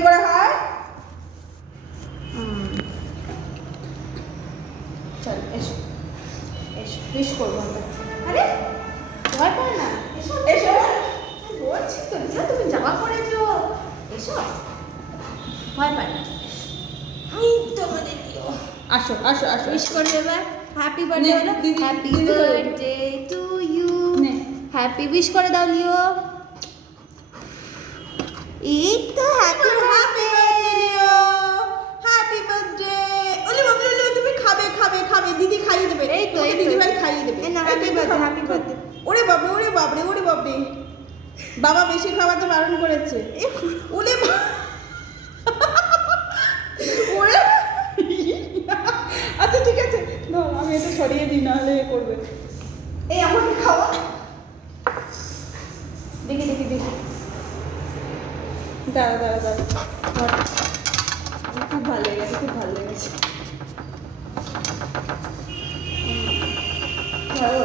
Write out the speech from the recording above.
করে হয়। চল এসো এসো উইশ করবো আমরা। আরে ভয় পায় না, এসো এসো বলছি তো না, তুমি জামা পরেছো, এসো ভয় পায় না। তোমাদের আসো আসো আসো উইশ করবে এবার। হ্যাপি বার্থডে নে, বলো। দিদি, হ্যাপি দিদি বলো। Birthday to you. নে। হ্যাপি উইশ করে দাও লিও। এই তো happy birthday Leo. Happy birthday. ওলে বাবলু তুমি খাবে খাবে খাবে, দিদি খাইয়ে দেবে। এই তো, তোমাকে এই তো। দিদি ভাই খাইয়ে দেবে। এই না, এই happy তো, birthday, খাও, happy খাও। birthday। ওরে বাবরে ওরে বাবরে ওরে বাবরে, বাবা বেশি খাওয়াতে বারণ করেছে। ওলে ওরে আচ্ছা ঠিক আছে, দাও আমি এটা সরিয়ে দিই, নাহলে এ করবে। এই আমাকে খাওয়া, দেখি দেখি দেখি, দাঁড়া দাঁড়া দাঁড়া, খুব ভালো লেগেছে, খুব ভালো লেগেছে। ধরো।